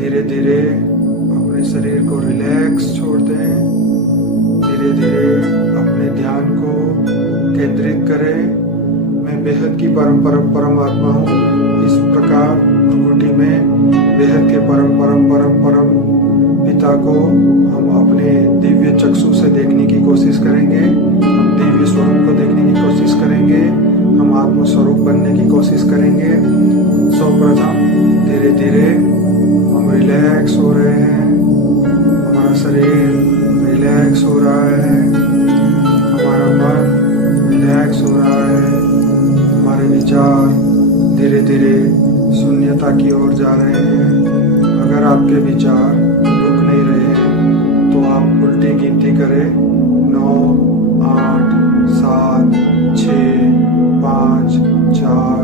धीरे धीरे अपने शरीर को रिलैक्स छोड़ दें। धीरे धीरे अपने ध्यान को केंद्रित करें। मैं बेहद की परमात्मा हूँ। इस प्रकार प्रकृति में बेहद के परम पिता को हम अपने दिव्य चक्षु से देखने की कोशिश करेंगे। हम दिव्य स्वरूप को देखने की कोशिश करेंगे। हम आत्म स्वरूप बनने की कोशिश करेंगे। सर्वप्रथम धीरे धीरे हम रिलैक्स हो रहे हैं। हमारा शरीर रिलैक्स हो रहा है। हमारा मन रिलैक्स हो रहा है। हमारे विचार धीरे धीरे शून्यता की ओर जा रहे हैं। अगर आपके विचार रुक नहीं रहे हैं तो आप उल्टी गिनती करें। 9, 8, 7, 6, 5, 4,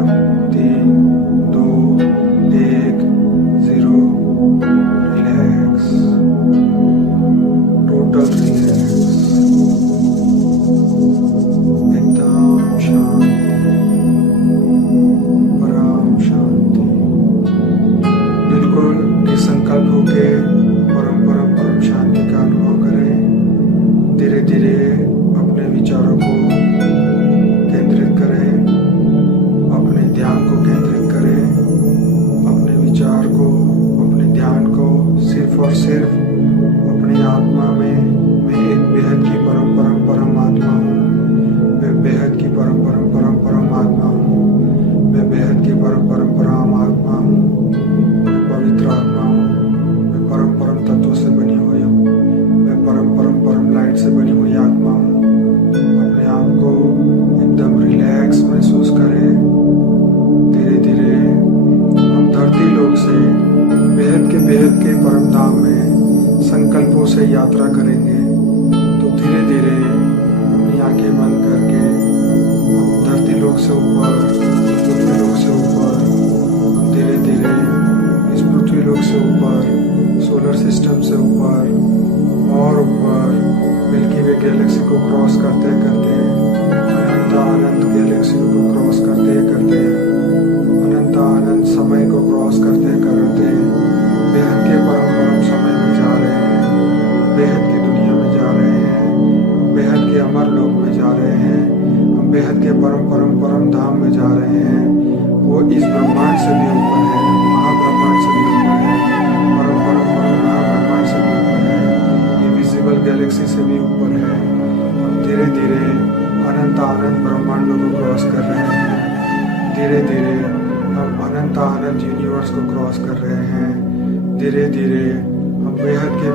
3, 2, 1, 0। रिलैक्स, टोटल रिलैक्स, एकदम शांति, परम शांति। बिल्कुल निसंकल्प होके परम शांति का अनुभव करें। धीरे धीरे अपने विचारों को केंद्रित करें। अपने ध्यान को केंद्रित करें। अपने विचार को, अपने ध्यान को सिर्फ और सिर्फ अपनी आत्मा में मैं एक बेहद की परम आत्मा हूँ। मैं बेहद की परम आत्मा हूँ। मैं बेहद की परम आत्मा हूँ। मैं पवित्र आत्मा हूँ। मैं परम तत्व से बनी हुई हूँ। मैं परम लाइट से बनी हुई आत्मा हूँ। अपने आप को एकदम रिलैक्स महसूस करें। धीरे धीरे हम धरती लोक से बेहद के परम धाम में संकल्पों से यात्रा करेंगे। तो धीरे धीरे अपनी आंखें बंद करके हम धरती लोक से ऊपर, पृथ्वी लोक से ऊपर, हम धीरे धीरे इस पृथ्वी लोक से ऊपर, सोलर सिस्टम से ऊपर और ऊपर मिल्की वे गैलेक्सी को क्रॉस करते करते अनंत गैलेक्सी को क्रॉस करते करते अनंत समय को क्रॉस करते करते बेहद के परम समय में जा रहे हैं। बेहद की दुनिया में जा रहे हैं। बेहद के अमर लोक में जा रहे हैं। हम बेहद के परम धाम में जा रहे हैं। वो इस ब्रह्मांड से भी ऊपर है, महाब्रह्मांड से भी ऊपर है, परम महाब्रह्मांड से भी ऊपर है, इनविजिबल गैलेक्सी से भी ऊपर है। हम धीरे धीरे अनंत ब्रह्मांडों को क्रॉस कर रहे हैं। धीरे धीरे हम अनंत यूनिवर्स को क्रॉस कर रहे हैं। धीरे धीरे हम बेहद के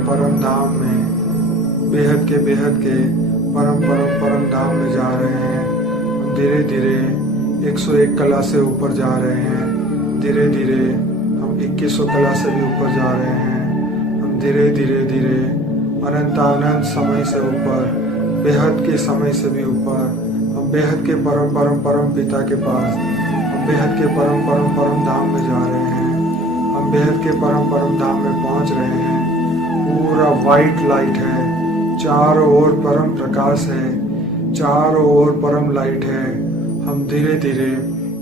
परम धाम में, बेहद के परम धाम में जा रहे हैं। हम धीरे धीरे 101 कला से ऊपर जा रहे हैं। धीरे धीरे हम 2100 कला से भी ऊपर जा रहे हैं। हम धीरे धीरे अनंत समय से ऊपर, बेहद के समय से भी ऊपर, हम बेहद के परम पिता के पास, हम बेहद के परम धाम में जा रहे हैं। हम बेहद के परम धाम में पहुंच रहे हैं। पूरा वाइट लाइट है, चारों ओर परम प्रकाश है, चारों ओर परम लाइट है। हम धीरे धीरे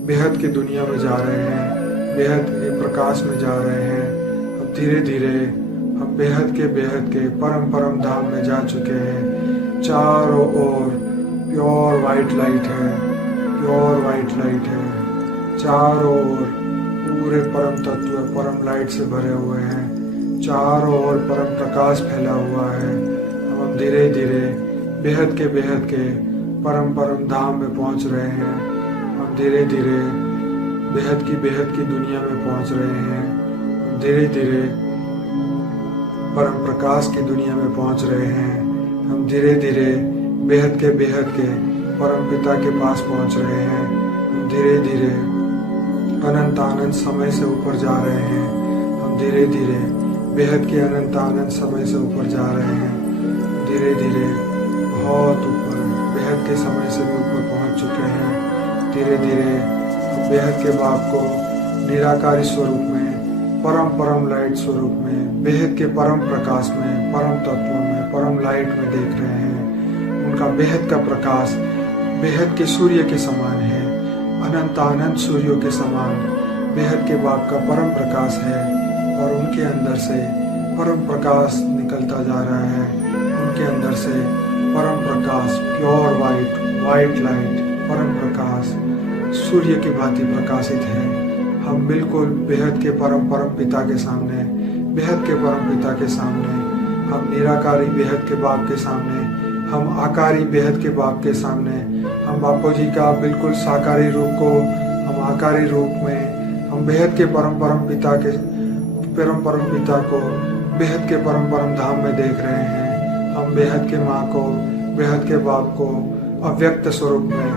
बेहद की दुनिया में जा रहे हैं। बेहद के प्रकाश में जा रहे हैं। अब धीरे धीरे हम बेहद के परम धाम में जा चुके हैं। चारों ओर प्योर वाइट लाइट है, प्योर वाइट लाइट है। चारों ओर पूरे परम तत्व परम लाइट से भरे हुए हैं। चारों ओर परम प्रकाश फैला हुआ है। हम धीरे धीरे बेहद के परम धाम में पहुंच रहे हैं। हम धीरे धीरे बेहद की दुनिया में पहुंच रहे हैं। हम धीरे धीरे परम प्रकाश की दुनिया में पहुंच रहे हैं। हम धीरे धीरे बेहद के परम पिता के पास पहुंच रहे हैं। हम धीरे धीरे अनंत समय से ऊपर जा रहे हैं। हम धीरे धीरे बेहद के अनंत समय से ऊपर जा रहे हैं। धीरे धीरे बहुत ऊपर, बेहद के समय से भी ऊपर पहुंच चुके हैं। धीरे धीरे बेहद के बाप को निराकारी स्वरूप में, परम लाइट स्वरूप में, बेहद के परम प्रकाश में, परम तत्व में, परम लाइट में देख रहे हैं। उनका बेहद का प्रकाश बेहद के सूर्य के समान है, अनंत सूर्यों के समान बेहद के बाप का परम प्रकाश है और उनके अंदर से परम प्रकाश निकलता जा रहा है। उनके अंदर से परम प्रकाश, प्योर वाइट लाइट, परम प्रकाश सूर्य की भांति प्रकाशित है। हम बिल्कुल बेहद के परम पिता के सामने, बेहद के परम पिता के सामने, हम निराकारी बेहद के बाप के सामने, हम आकारी बेहद के बाप के सामने, हम बापू जी का बिल्कुल साकारी रूप को हम आकारी रूप में, हम बेहद के परम पिता को बेहद के परम धाम में देख रहे हैं। हम बेहद के माँ को, बेहद के बाप को अव्यक्त स्वरूप में,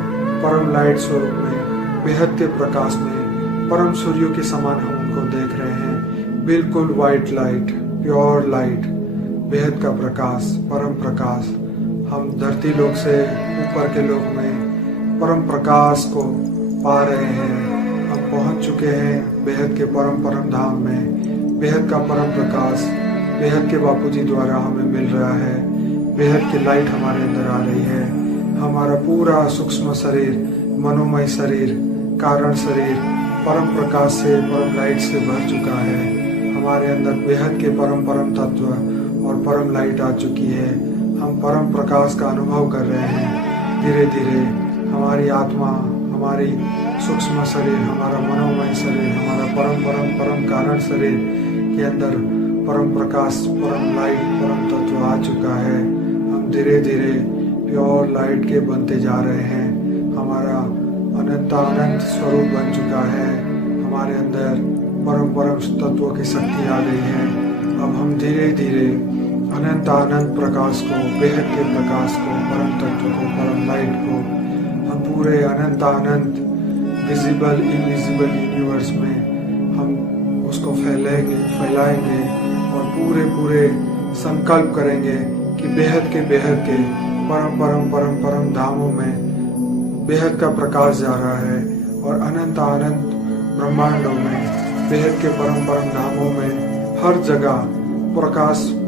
परम लाइट स्वरूप में, बेहद के प्रकाश में, परम सूर्यों के समान हम उनको देख रहे हैं। बिल्कुल वाइट लाइट, प्योर लाइट, बेहद का प्रकाश, परम प्रकाश। हम धरती लोक से ऊपर के लोक में परम प्रकाश को पा रहे हैं। हम पहुंच चुके हैं बेहद के परम धाम में। बेहद का परम प्रकाश बेहद के बापूजी द्वारा हमें मिल रहा है। बेहद की लाइट हमारे अंदर आ रही है। हमारा पूरा सूक्ष्म शरीर, मनोमय शरीर, कारण शरीर परम प्रकाश से, परम लाइट से भर चुका है। हमारे अंदर बेहद के परम तत्व और परम लाइट आ चुकी है। हम परम प्रकाश का अनुभव कर रहे हैं। धीरे धीरे हमारी आत्मा, हमारी सूक्ष्म शरीर, हमारा मनोमय शरीर, हमारा परम कारण शरीर के अंदर परम प्रकाश, परम लाइट, परम तत्व आ चुका है। हम धीरे धीरे प्योर लाइट के बनते जा रहे हैं। हमारा अनंत स्वरूप बन चुका है। हमारे अंदर परम तत्वों की शक्ति आ गई है। अब हम धीरे धीरे अनंत प्रकाश को, बेहद के प्रकाश को, परम तत्व को, परम लाइट को हम पूरे अनंत विजिबल इनविजिबल यूनिवर्स में हम उसको फैलाएंगे और पूरे संकल्प करेंगे कि बेहद के परम धामों में बेहद का प्रकाश जा रहा है और अनंत ब्रह्मांडों में बेहद के परम धामों में हर जगह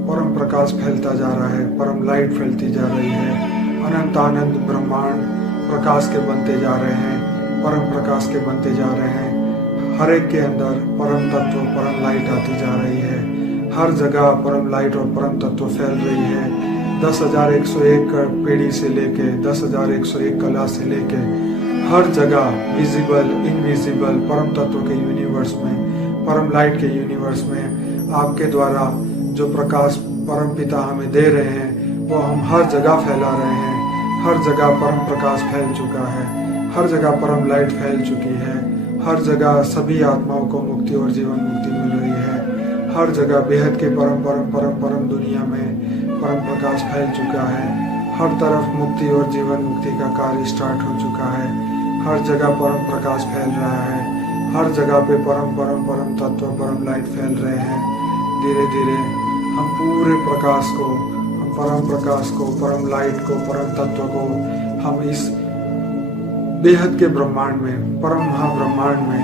परम प्रकाश फैलता जा रहा है। परम लाइट फैलती जा रही है। अनंत ब्रह्मांड प्रकाश के बनते जा रहे हैं, परम प्रकाश के बनते जा रहे हैं। हर एक के अंदर परम तत्व, परम लाइट आती जा रही है। हर जगह परम लाइट और परम तत्व फैल रही है। 10,101 पीढ़ी से लेके 10,101 कला से लेके हर जगह विजिबल इनविजिबल परम तत्व के यूनिवर्स में, परम लाइट के यूनिवर्स में आपके द्वारा जो प्रकाश परम पिता हमें दे रहे हैं वो हम हर जगह फैला रहे हैं। हर जगह परम प्रकाश फैल चुका है। हर जगह परम लाइट फैल चुकी है। हर जगह सभी आत्माओं को मुक्ति और जीवन मुक्ति मिल रही है। हर जगह बेहद के परम दुनिया में परम प्रकाश फैल चुका है। हर तरफ मुक्ति और जीवन मुक्ति का कार्य स्टार्ट हो चुका है। हर जगह परम प्रकाश फैल रहा है। हर जगह पे परम तत्व, परम लाइट फैल रहे हैं। धीरे धीरे हम पूरे प्रकाश को, परम प्रकाश को, परम लाइट को, परम तत्व को हम इस बेहद के ब्रह्मांड में, परम महाब्रह्मांड में,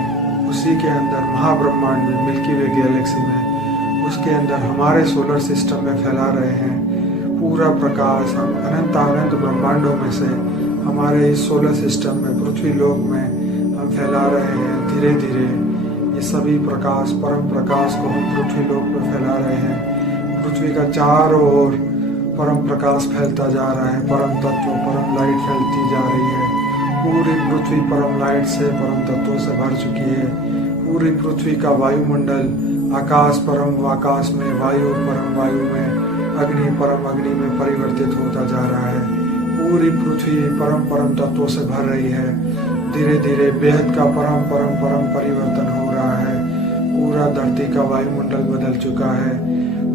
उसी के अंदर महाब्रह्मांड में, मिल्की वे गैलेक्सी में, उसके अंदर हमारे सोलर सिस्टम में फैला रहे हैं। पूरा प्रकाश हम अनंत ब्रह्मांडों में से हमारे इस सोलर सिस्टम में, पृथ्वी लोक में हम फैला रहे हैं। धीरे धीरे ये सभी प्रकाश, परम प्रकाश को हम पृथ्वी लोक में फैला रहे हैं। पृथ्वी का चारों ओर परम प्रकाश फैलता जा रहा है। परम तत्व, परम लाइट फैलती जा रही है। पूरी पृथ्वी परम लाइट से, परम तत्वों से भर चुकी है। पूरी पृथ्वी का वायुमंडल, आकाश परम आकाश में, वायु परम वायु में, अग्नि परम अग्नि में परिवर्तित होता जा रहा है। पूरी पृथ्वी परम तत्वों से भर रही है। धीरे धीरे बेहद का परम परिवर्तन हो रहा है। पूरा धरती का वायुमंडल बदल चुका है।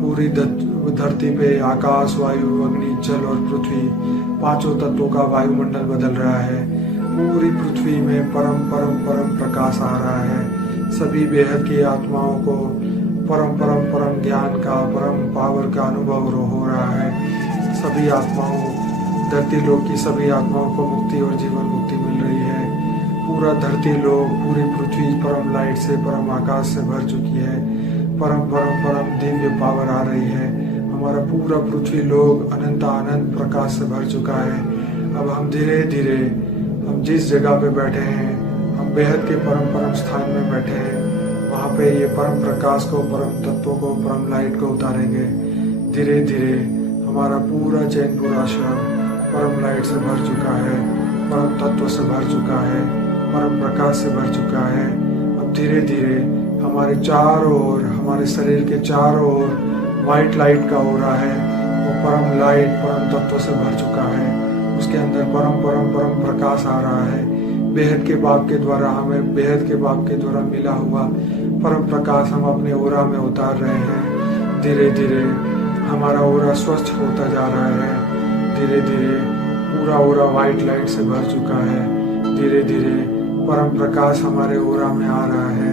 पूरी धरती पे आकाश, वायु, अग्नि, जल और पृथ्वी पांचों तत्वों का वायुमंडल बदल रहा है। पूरी पृथ्वी में परम प्रकाश आ रहा है। सभी बेहद की आत्माओं को परम ज्ञान का, परम पावर का अनुभव हो रहा है। सभी आत्माओं, धरती लोक की सभी आत्माओं को मुक्ति और जीवन मुक्ति मिल रही है। पूरा धरती लोक, पूरी पृथ्वी परम लाइट से, परम आकाश से भर चुकी है। परम दिव्य पावर आ रही है। हमारा पूरा पृथ्वी लोक अनंत प्रकाश से भर चुका है। अब हम धीरे धीरे, हम जिस जगह पे बैठे हैं, हम बेहद के परम स्थान में बैठे हैं। पे ये परम प्रकाश को, परम तत्व को, परम लाइट को उतारेंगे। धीरे धीरे हमारा पूरा चैन पूरा शव परम लाइट से भर चुका है, परम तत्व से भर चुका है, परम प्रकाश से भर चुका है। अब धीरे धीरे हमारे चारों ओर, हमारे शरीर के चारों ओर वाइट लाइट का ऑरा है, वो परम लाइट परम तत्व से भर चुका है। उसके अंदर परम परम परम प्रकाश आ रहा है। बेहद के बाप के द्वारा, हमें बेहद के बाप के द्वारा मिला हुआ परम प्रकाश हम अपने ओरा में उतार रहे हैं। धीरे धीरे हमारा ओरा स्वस्थ होता जा रहा है। धीरे धीरे पूरा ओरा वाइट लाइट से भर चुका है। धीरे धीरे परम प्रकाश हमारे ओरा में आ रहा है।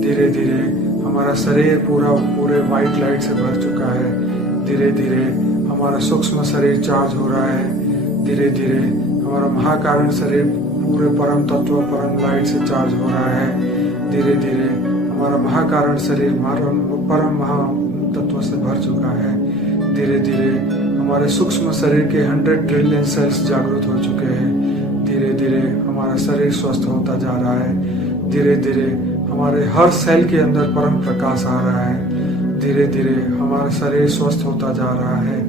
धीरे धीरे हमारा शरीर पूरे वाइट लाइट से भर चुका है। धीरे धीरे हमारा सूक्ष्म शरीर चार्ज हो रहा है। धीरे धीरे हमारा महाकारण शरीर पूरे परम तत्व परम लाइट से चार्ज हो रहा है। धीरे धीरे हमारा महाकारण शरीर परम महा तत्व से भर चुका है। धीरे धीरे हमारे सूक्ष्म शरीर के 100 ट्रिलियन सेल्स जागृत हो चुके हैं। धीरे धीरे हमारा शरीर स्वस्थ होता जा रहा है। धीरे धीरे हमारे हर सेल के अंदर परम प्रकाश आ रहा है। धीरे धीरे हमारा शरीर स्वस्थ होता जा रहा है।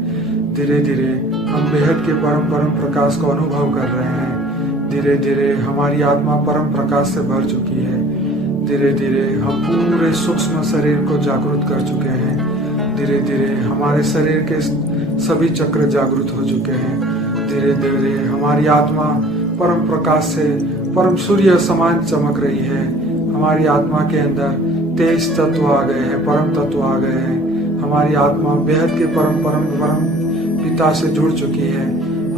धीरे धीरे हम बेहद के परम प्रकाश को अनुभव कर रहे हैं। धीरे धीरे हमारी आत्मा परम प्रकाश से भर चुकी है। धीरे धीरे हम पूरे सूक्ष्म शरीर को जागृत कर चुके हैं। धीरे धीरे हमारे शरीर के सभी चक्र जागृत हो चुके हैं। धीरे धीरे हमारी आत्मा परम प्रकाश से परम सूर्य समान चमक रही है। हमारी आत्मा के अंदर तेज तत्व आ गए हैं, परम तत्व आ गए हैं। हमारी आत्मा बेहद के परम पिता से जुड़ चुकी है।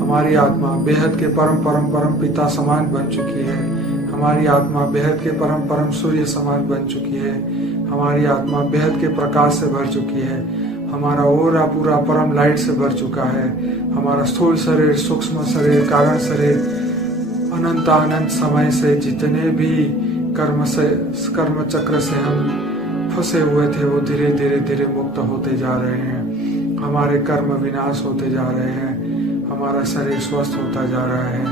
हमारी आत्मा बेहद के परम पिता समान बन चुकी है। हमारी आत्मा बेहद के परम सूर्य समान बन चुकी है। हमारी आत्मा बेहद के प्रकाश से भर चुकी है। हमारा ओरा पूरा परम लाइट से भर चुका है। हमारा स्थूल शरीर, सूक्ष्म शरीर, कारण शरीर अनंत समय से जितने भी कर्म चक्र से हम फंसे हुए थे वो धीरे धीरे मुक्त होते जा रहे हैं। हमारे कर्म विनाश होते जा रहे हैं। हमारा शरीर स्वस्थ होता जा रहा है।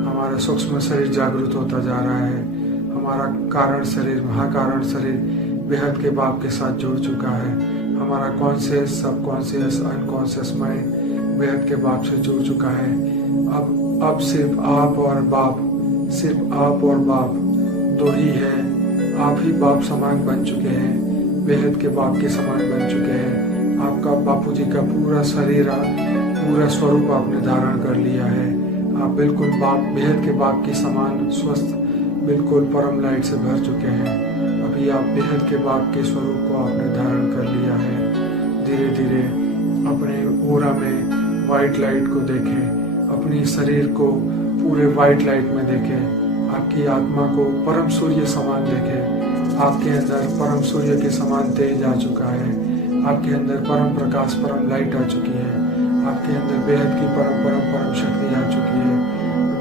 हमारा सूक्ष्म शरीर जागृत होता जा रहा है। हमारा कारण शरीर, महाकारण शरीर बेहद के बाप के साथ जुड़ चुका है। हमारा कॉन्शियस, सबकॉन्शियस, अनकॉन्शियस माइंड बेहद के बाप से जुड़ चुका है। अब सिर्फ आप और बाप, सिर्फ आप और बाप दो ही है। आप ही बाप समान बन चुके हैं, बेहद के बाप के समान बन चुके हैं। आपका बापूजी का पूरा शरीर, पूरा स्वरूप आपने धारण कर लिया है। आप बिल्कुल बाप, बेहद के बाप के समान स्वस्थ, बिल्कुल परम लाइट से भर चुके हैं। अभी आप बेहद के बाप के स्वरूप को आपने धारण कर लिया है। धीरे धीरे अपने ओरा में वाइट लाइट को देखें, अपनी शरीर को पूरे वाइट लाइट में देखें। आपकी आत्मा को परम सूर्य समान देखें। आपके अंदर परम सूर्य के समान तेज आ चुका है। आपके अंदर परम प्रकाश, परम लाइट आ चुकी है। आपके अंदर बेहद की परम शक्ति आ चुकी है।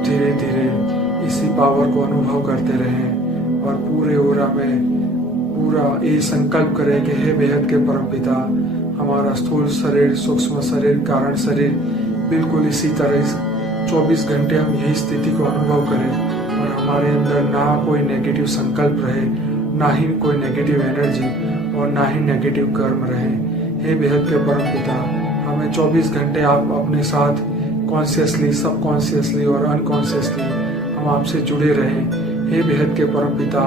धीरे धीरे इसी पावर को अनुभव करते रहें और पूरे ओरा में पूरा ये संकल्प करें कि हे बेहद के परम पिता, हमारा स्थूल शरीर, सूक्ष्म शरीर, कारण शरीर बिल्कुल इसी तरह 24 घंटे हम यही स्थिति को अनुभव करें और हमारे अंदर ना कोई नेगेटिव संकल्प रहे, ना ही कोई नेगेटिव एनर्जी और ना ही नेगेटिव कर्म रहे। हे बेहद के परम पिता, हमें 24 घंटे आप अपने साथ कॉन्शियसली, सबकॉन्शियसली और अनकॉन्शियसली हम आपसे जुड़े रहें। हे बेहद के परम पिता,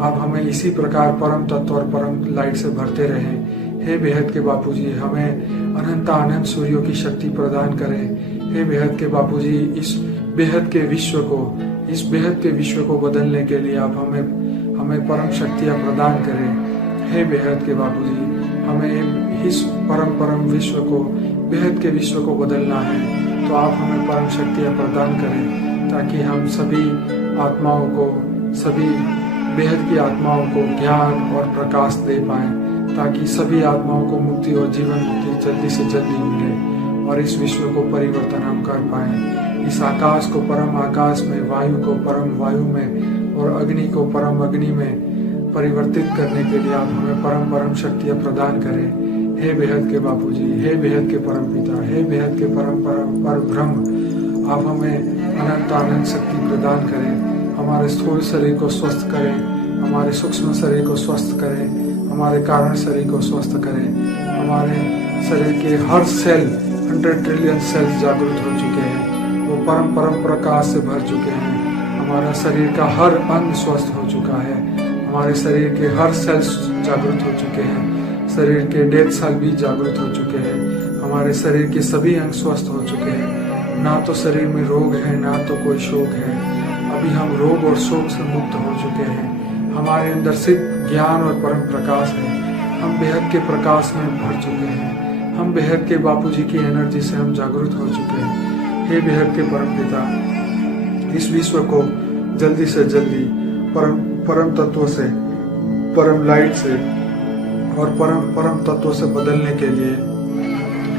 आप हमें इसी प्रकार परम तत्व और परम लाइट से भरते रहें। हे बेहद के बापूजी, हमें अनंत सूर्यों की शक्ति प्रदान करें। हे बेहद के बापूजी, इस बेहद के विश्व को बदलने के लिए आप हमें परम शक्तियाँ प्रदान करें। हे बेहद के बापूजी, हमें इस परम विश्व को, बेहद के विश्व को बदलना है, तो आप हमें परम शक्तियाँ प्रदान करें ताकि हम सभी आत्माओं को, सभी बेहद की आत्माओं को ज्ञान और प्रकाश दे पाएं, ताकि सभी आत्माओं को मुक्ति और जीवन मुक्ति जल्दी से जल्दी मिले और इस विश्व को परिवर्तन हम कर पाएं। इस आकाश को परम आकाश में, वायु को परम वायु में और अग्नि को परम अग्नि में परिवर्तित करने के लिए आप हमें परम शक्तियाँ प्रदान करें। हे बेहद के बापूजी, हे बेहद के परम पिता, हे बेहद के परम ब्रह्म, आप हमें अनंत शक्ति प्रदान करें। हमारे स्थूल शरीर को स्वस्थ करें, हमारे सूक्ष्म शरीर को स्वस्थ करें, हमारे कारण शरीर को स्वस्थ करें। हमारे शरीर के हर सेल 100 ट्रिलियन सेल्स जागृत हो चुके हैं, वो परम परम प्रकाश से भर चुके हैं। हमारा शरीर का हर अंग स्वस्थ हो चुका है, हमारे शरीर के हर सेल्स जागृत हो चुके हैं, शरीर के डेड सेल भी जागृत हो चुके हैं, हमारे शरीर के सभी अंग स्वस्थ हो चुके हैं। ना तो शरीर में रोग है, ना तो कोई शोक है। अभी हम रोग और शोक से मुक्त हो चुके हैं। हमारे अंदर सिर्फ ज्ञान और परम प्रकाश है। हम बेहद के प्रकाश में भर चुके हैं। हम बेहद के बापूजी की एनर्जी से हम जागृत हो चुके हैं। हे बेहद के परम पिता, इस विश्व को जल्दी से जल्दी परम तत्व से, परम लाइट से और परम तत्व से बदलने के लिए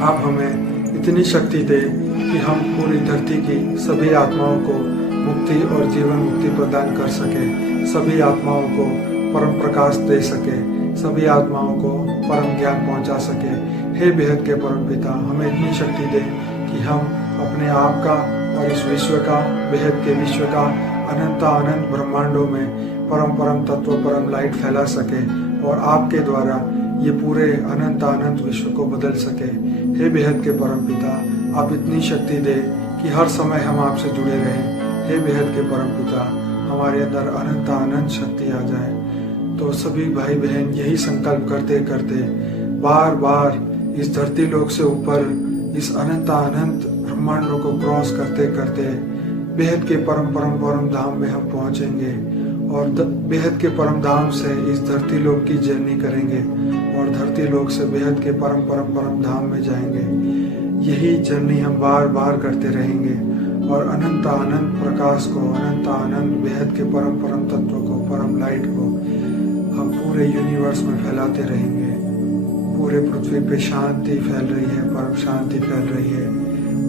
आप हमें इतनी शक्ति दे कि हम पूरी धरती की सभी आत्माओं को मुक्ति और जीवन मुक्ति प्रदान कर सके, सभी आत्माओं को परम प्रकाश दे सके, सभी आत्माओं को परम ज्ञान पहुंचा सके। हे बेहद के परम पिता, हमें इतनी शक्ति दे कि हम अपने आप का और इस विश्व का, बेहद के विश्व का अनंत अनंत ब्रह्मांडों में परम तत्व, परम लाइट फैला सके और आपके द्वारा ये पूरे अनंत विश्व को बदल सके। हे बेहद के परम पिता, आप इतनी शक्ति दे कि हर समय हम आपसे जुड़े रहें। हे बेहद के परम पिता, हमारे अंदर अनंत शक्ति आ जाए। तो सभी भाई बहन यही संकल्प करते करते बार बार इस धरती लोक से ऊपर इस अनंत ब्रह्मांडों को क्रॉस करते करते बेहद के परम धाम में हम पहुंचेंगे और बेहद के परम धाम से इस धरती लोक की जर्नी करेंगे और धरती लोक से बेहद के परम धाम में जाएंगे। यही जर्नी हम बार बार करते रहेंगे और अनंत प्रकाश को, अनंत बेहद के परम तत्व को, परम लाइट को हम पूरे यूनिवर्स में फैलाते रहेंगे। पूरे पृथ्वी पे शांति फैल रही है, परम शांति फैल रही है।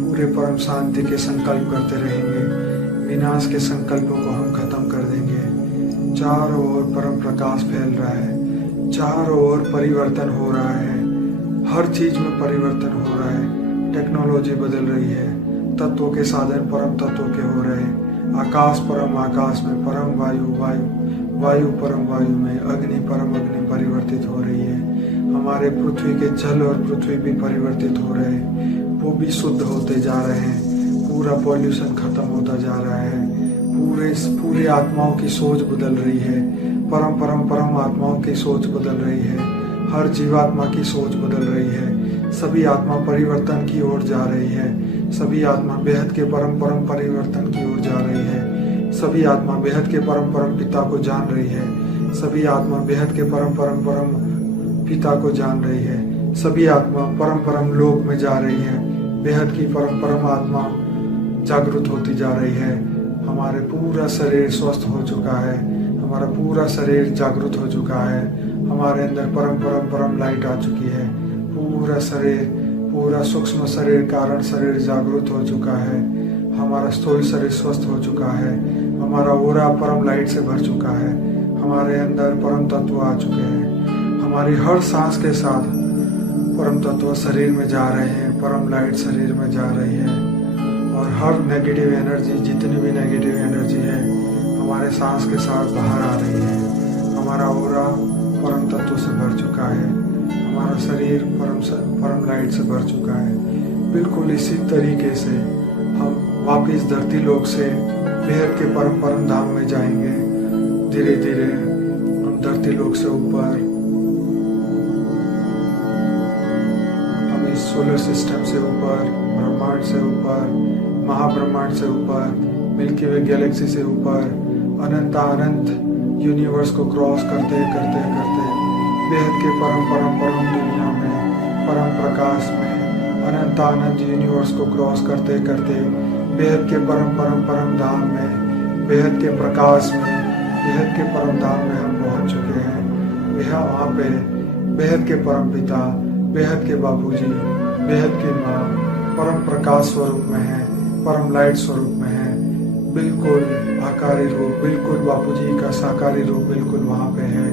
पूरे परम शांति के संकल्प करते रहेंगे। विनाश के संकल्पों को हम खत्म कर देंगे। चारों ओर परम प्रकाश फैल रहा है, चारों ओर परिवर्तन हो रहा है, हर चीज में परिवर्तन हो रहा है। टेक्नोलॉजी बदल रही है, तत्वों के साधन परम तत्वों के हो रहे हैं। आकाश परम आकाश में, परम वायु परम वायु में, अग्नि परम अग्नि परिवर्तित हो रही है। हमारे पृथ्वी के जल और पृथ्वी भी परिवर्तित हो रहे हैं, वो भी शुद्ध होते जा रहे हैं। पूरा पॉल्यूशन खत्म होता जा रहा है। पूरे आत्माओं की सोच बदल रही है। परम आत्माओं की सोच बदल रही है। हर जीवात्मा की सोच बदल रही है। सभी आत्मा परिवर्तन की ओर जा रही है। सभी आत्मा बेहद के परम परिवर्तन की ओर जा रही है। सभी आत्मा बेहद के परम पिता को जान रही है। सभी आत्मा बेहद के परम पिता को जान रही है। सभी आत्मा परम लोक में जा रही है। बेहद की परम आत्मा जागृत होती जा रही है। हमारे पूरा शरीर स्वस्थ हो चुका है। हमारा पूरा शरीर जागृत हो चुका है। हमारे अंदर परम लाइट आ चुकी है। पूरा शरीर, पूरा सूक्ष्म शरीर, कारण शरीर जागृत हो चुका है। हमारा स्थूल शरीर स्वस्थ हो चुका है। हमारा ओरा परम लाइट से भर चुका है। हमारे अंदर परम तत्व आ चुके हैं। हमारी हर सांस के साथ परम तत्व शरीर में जा रहे हैं। परम लाइट शरीर में जा रही है और हर नेगेटिव एनर्जी, जितनी भी नेगेटिव एनर्जी है, हमारे सांस के साथ बाहर आ रही है। हमारा ओरा परम तत्व से भर चुका है। हमारा शरीर परम लाइट से भर चुका है। बिल्कुल इसी तरीके से हम वापिस धरती लोक से बेहद के परम धाम में जाएंगे। धीरे धीरे हम धरती लोक से ऊपर, हम इस सोलर सिस्टम से ऊपर, ब्रह्मांड से ऊपर, महाब्रह्मांड से ऊपर, मिल्की वे गैलेक्सी से ऊपर, अनंत यूनिवर्स को क्रॉस करते करते करते बेहद के परम दुनिया में, परम प्रकाश में, अनंत यूनिवर्स को क्रॉस करते करते बेहद के परम धाम में, बेहद के प्रकाश में, बेहद के परम धाम में हम पहुंच चुके हैं। वहाँ पे बेहद के परम पिता, बेहद के बापूजी, बेहद की माँ परम प्रकाश स्वरूप में है, परम लाइट स्वरूप में है। बिल्कुल आकारी रूप, बिल्कुल बापूजी का साकारी रूप बिल्कुल वहाँ पे है।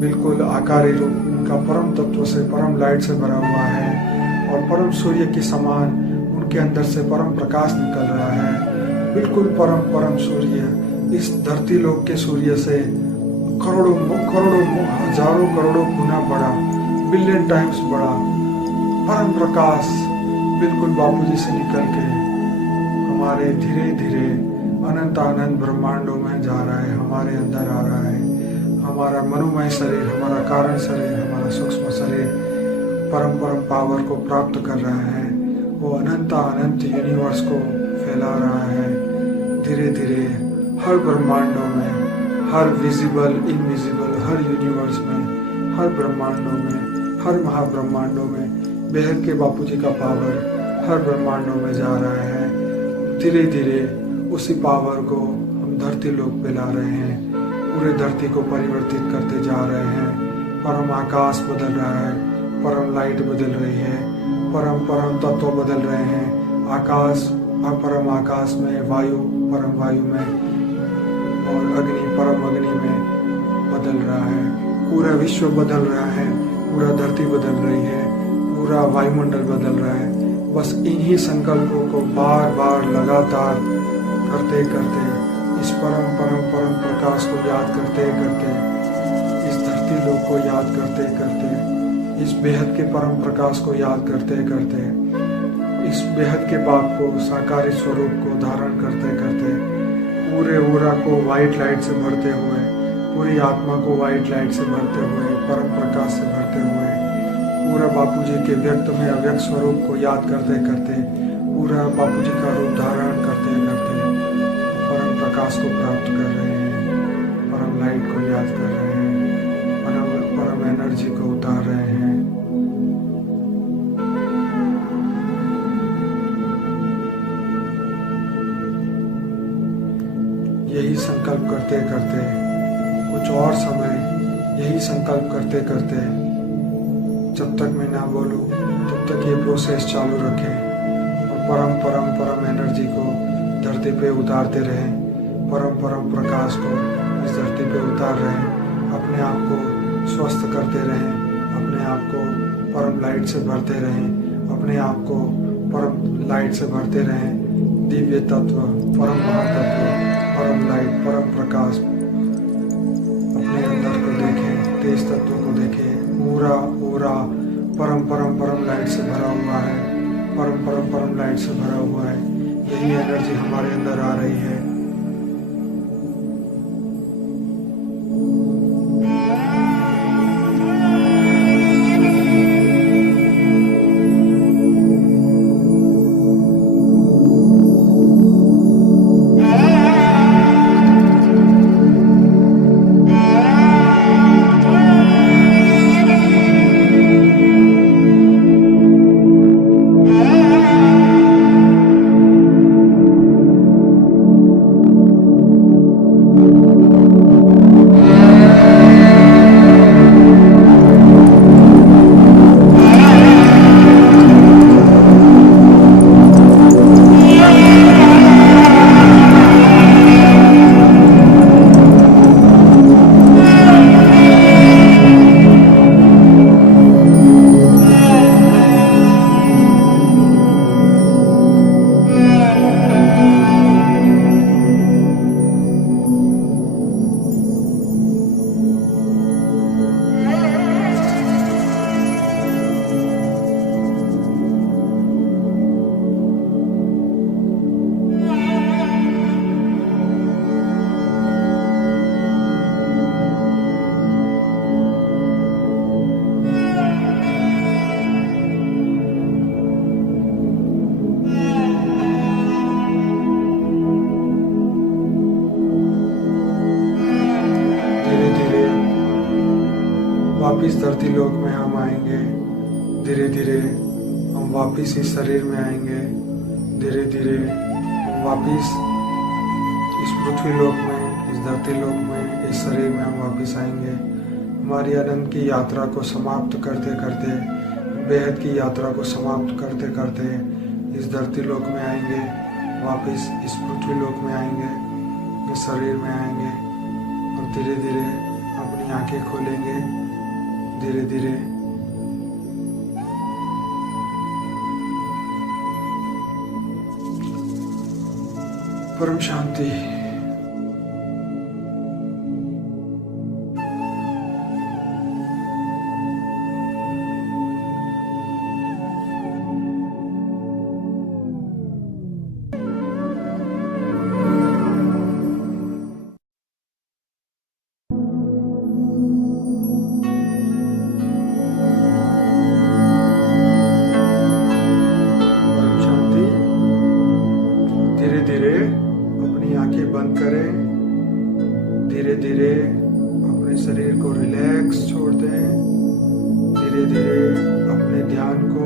बिल्कुल आकारी रूप का परम तत्व से, परम लाइट से भरा हुआ है और परम सूर्य के समान उनके अंदर से परम प्रकाश निकल रहा है। बिल्कुल परम सूर्य इस धरती लोक के सूर्य से करोड़ों करोड़ों हजारों करोड़ों गुना बढ़ा, बिलियन टाइम्स बढ़ा। परम प्रकाश बिल्कुल बापूजी से निकल के हमारे धीरे धीरे अनंत अनंत ब्रह्मांडों में जा रहा है, हमारे अंदर आ रहा है। हमारा मनोमय शरीर, हमारा कारण शरीर, हमारा सूक्ष्म शरीर परम परम पावर को प्राप्त कर रहा है। वो अनंत अनंत यूनिवर्स को फैला रहा है धीरे धीरे हर ब्रह्मांडों में, हर विजिबल इनविजिबल, हर यूनिवर्स में, हर ब्रह्मांडों में, हर महाब्रह्मांडों में बेहद के बापूजी का पावर हर ब्रह्मांडों में जा रहा है। धीरे धीरे उसी पावर को हम धरती लोक पे ला रहे हैं, पूरे धरती को परिवर्तित करते जा रहे हैं। परम आकाश बदल रहा है, परम लाइट बदल रही है, परम परम तत्व बदल रहे हैं। आकाश परम आकाश में, वायु परम वायु में, और अग्नि परम अग्नि में बदल रहा है। पूरा विश्व बदल रहा है, पूरा धरती बदल रही है, पूरा वायुमंडल बदल रहा है। बस इन्हीं संकल्पों को बार बार लगातार करते करते, इस परम परम परम प्रकाश को याद करते करते, इस धरती लोक को याद करते करते, इस बेहद के परम प्रकाश को याद करते करते, इस बेहद के बाप को, साकारी स्वरूप को धारण करते करते, पूरे ऊरा को वाइट लाइट से भरते हुए, पूरी आत्मा को वाइट लाइट से भरते हुए, परम प्रकाश से भरते हुए, पूरा बापूजी के व्यक्त में अव्यक्त स्वरूप को याद करते करते, पूरा बापूजी का रूप धारण करते करते परम प्रकाश को प्राप्त कर रहे हैं, परम लाइट को याद कर रहे हैं, परम एनर्जी को उतार रहे हैं। यही संकल्प करते करते कुछ और समय, यही संकल्प करते करते, जब तक मैं ना बोलूं तब तक ये प्रोसेस चालू रखें और परम परम परम एनर्जी को धरती पे उतारते रहें, परम परम प्रकाश को इस धरती पे उतार रहें, अपने आप को स्वस्थ करते रहें, अपने आप को परम लाइट से भरते रहें, अपने आप को परम लाइट से भरते रहें। दिव्य तत्व, परम महातत्व, परम लाइट, परम प्रकाश अपने अंदर को देखें, तेज तत्व को देखें। पूरा पूरा परम परम परम लाइट से भरा हुआ है, परम परम परम लाइट से भरा हुआ है। यही एनर्जी हमारे अंदर आ रही है। वापिस धरती लोक में हम आएंगे, धीरे धीरे हम वापिस इस शरीर में आएंगे, धीरे धीरे हम वापिस इस पृथ्वी लोक में, इस धरती लोक में, इस शरीर में हम वापिस आएंगे। हमारी अनंत की यात्रा को समाप्त करते करते, बेहद की यात्रा को समाप्त करते करते इस धरती लोक में आएंगे, वापिस इस पृथ्वी लोक में आएंगे, इस शरीर में आएंगे और धीरे धीरे अपनी आंखें खोलेंगे। धीरे धीरे परम शांति। धीरे धीरे अपने ध्यान को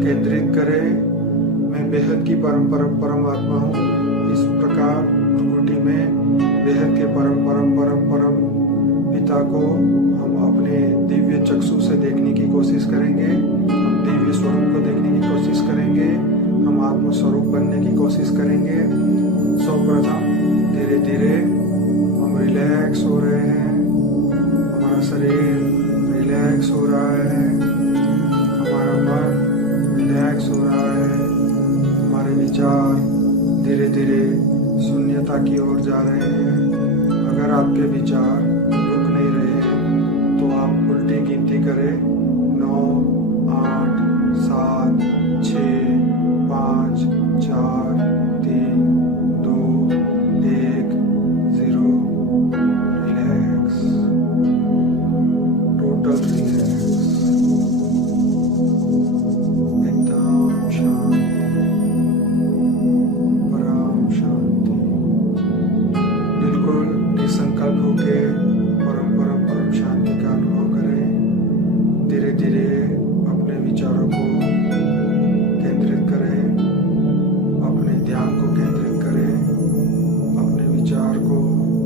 केंद्रित करें। मैं बेहद की परमात्मा हूँ। इस प्रकार प्रकृति में बेहद के परम पिता को हम अपने दिव्य चक्षु से देखने की कोशिश करेंगे। हम दिव्य स्वरूप को देखने की कोशिश करेंगे। हम आत्म स्वरूप बनने की कोशिश करेंगे। सर्वप्रथम धीरे धीरे हम रिलैक्स हो रहे हैं। हमारा शरीर रिलैक्स हो रहा है। हमारा मन रिलैक्स हो रहा है। हमारे विचार धीरे धीरे शून्यता की ओर जा रहे हैं। अगर आपके विचार रुक नहीं रहे हैं तो आप उल्टी गिनती करें। 9, 8, 7, 6, 5, 4, 3, 2, 1, 0। रिलैक्स, टोटल रिलैक्स, एकदम शांति, परम शांति। बिल्कुल निसंकल्प होके परम शांति का अनुभव करें। धीरे धीरे अपने विचारों को केंद्रित करें। अपने ध्यान को केंद्रित करें। अपने विचार को,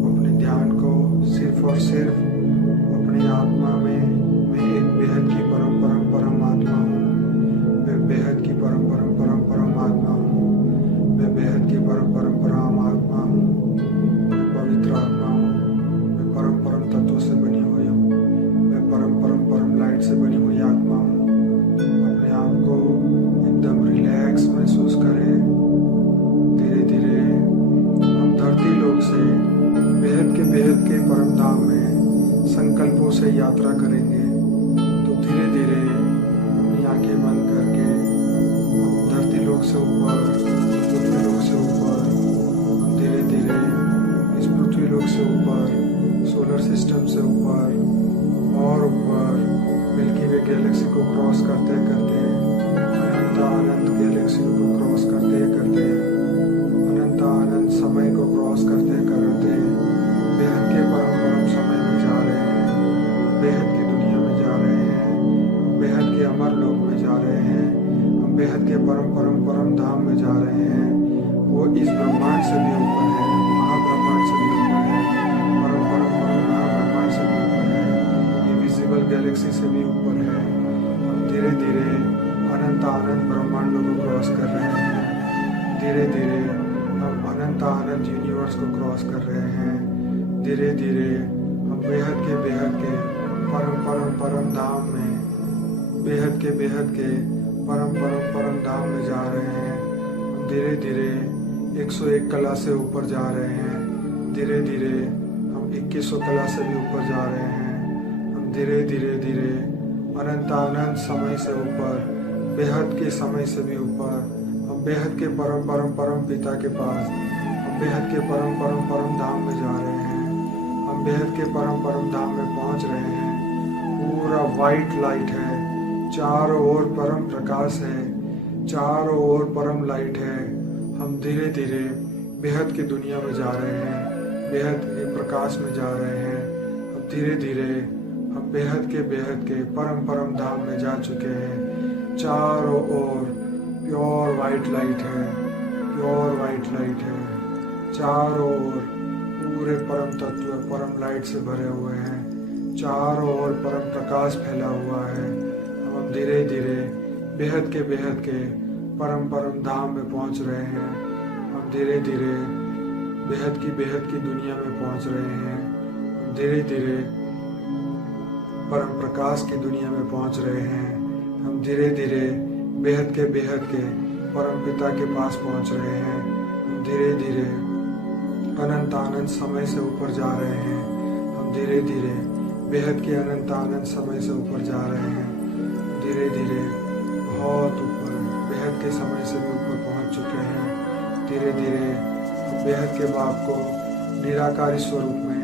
अपने ध्यान को सिर्फ और सिर्फ अपनी आत्मा में मैं एक बेहद की परम आत्मा हूँ। मैं बेहद की परम आत्मा हूँ। मैं बेहद की परम आत्मा हूँ। मैं पवित्र आत्मा हूँ। मैं परम तत्वों से बनी हुई हूँ। मैं परम लाइट से बनी हुई आत्मा हूँ। अपने आप को एकदम रिलैक्स महसूस करें। धीरे धीरे हम धरती लोक से बेहद के परम धाम में संकल्पों से यात्रा करेंगे। तो धीरे धीरे अपनी आंखें बंद करके हम धरती लोक से ऊपर, पृथ्वी लोक से ऊपर, हम धीरे धीरे इस पृथ्वी लोक से ऊपर, सोलर सिस्टम से ऊपर और ऊपर मिल्की वे गैलेक्सी को क्रॉस करते करते, अनंत गैलेक्सी को क्रॉस करते करते, अनंत समय को क्रॉस करते करते बेहद के परम समय में जा रहे हैं। बेहद की दुनिया में जा रहे हैं। बेहद के अमर लोक में जा रहे हैं। हम बेहद के परम धाम में जा रहे हैं। वो इस ब्रह्मांड से भी ऊपर है, महाब्रह्मांड से भी ऊपर है, परम महाब्रह्मांड से भी ऊपर है, इनविजिबल गैलेक्सी से भी ऊपर है। हम धीरे धीरे अनंत ब्रह्मांडों को क्रॉस कर रहे हैं। धीरे धीरे हम अनंत यूनिवर्स को क्रॉस कर रहे हैं। धीरे धीरे हम बेहद के परम धाम में, बेहद के परम धाम में जा रहे हैं। हम धीरे धीरे 101 कला से ऊपर जा रहे हैं। धीरे धीरे हम 2100 कला से भी ऊपर जा रहे हैं। हम धीरे धीरे अनंत समय से ऊपर, बेहद के समय से भी ऊपर, हम बेहद के परम पिता के पास, हम बेहद के परम धाम में जा रहे हैं। हम बेहद के परम धाम में पहुंच रहे हैं। पूरा वाइट लाइट है, चारों ओर परम प्रकाश है, चारों ओर परम लाइट है। हम धीरे धीरे बेहद की दुनिया में जा रहे हैं। बेहद के प्रकाश में जा रहे हैं। अब धीरे धीरे हम बेहद के परम धाम में जा चुके हैं। चारों ओर प्योर वाइट लाइट है, प्योर वाइट लाइट है। चारों ओर पूरे परम तत्व परम लाइट से भरे हुए हैं। चारों ओर परम प्रकाश फैला हुआ है। हम धीरे धीरे बेहद के परम धाम में पहुंच रहे हैं। हम धीरे धीरे बेहद की दुनिया में पहुंच रहे हैं। हम धीरे धीरे परम प्रकाश की दुनिया में पहुंच रहे हैं। हम धीरे धीरे बेहद के परम पिता के पास पहुंच रहे हैं। हम धीरे धीरे अनंत समय से ऊपर जा रहे हैं। हम धीरे धीरे बेहद के अनंत समय से ऊपर जा रहे हैं। धीरे धीरे बहुत ऊपर, बेहद के समय से भी ऊपर पहुंच चुके हैं। धीरे धीरे बेहद के बाप को निराकारी स्वरूप में,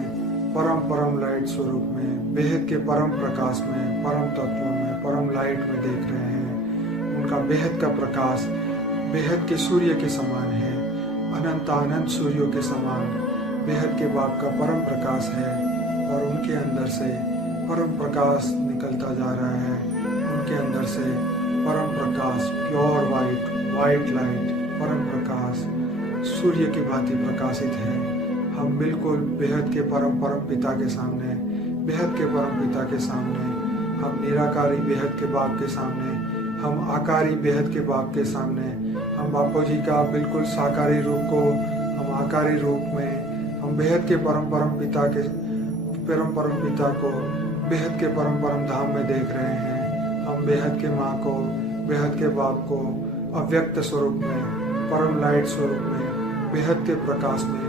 परम लाइट स्वरूप में, बेहद के परम प्रकाश में, परम तत्वों में, परम लाइट में देख रहे हैं। उनका बेहद का प्रकाश बेहद के सूर्य के समान है, अनंत सूर्यों के समान बेहद के बाप का परम प्रकाश है और उनके अंदर से परम प्रकाश निकलता जा रहा है। उनके अंदर से परम प्रकाश, प्योर वाइट लाइट, परम प्रकाश सूर्य की भांति प्रकाशित है। हम बिल्कुल बेहद के परम पिता के सामने, बेहद के परम पिता के सामने, हम निराकारी बेहद के बाप के सामने, हम आकारी बेहद के बाप के सामने, हम बापू जी का बिल्कुल साकारी रूप को हम आकारी रूप में, हम बेहद के परम पिता को बेहद के परम धाम में देख रहे हैं। हम बेहद के माँ को, बेहद के बाप को अव्यक्त स्वरूप में, परम लाइट स्वरूप में, बेहद के प्रकाश में,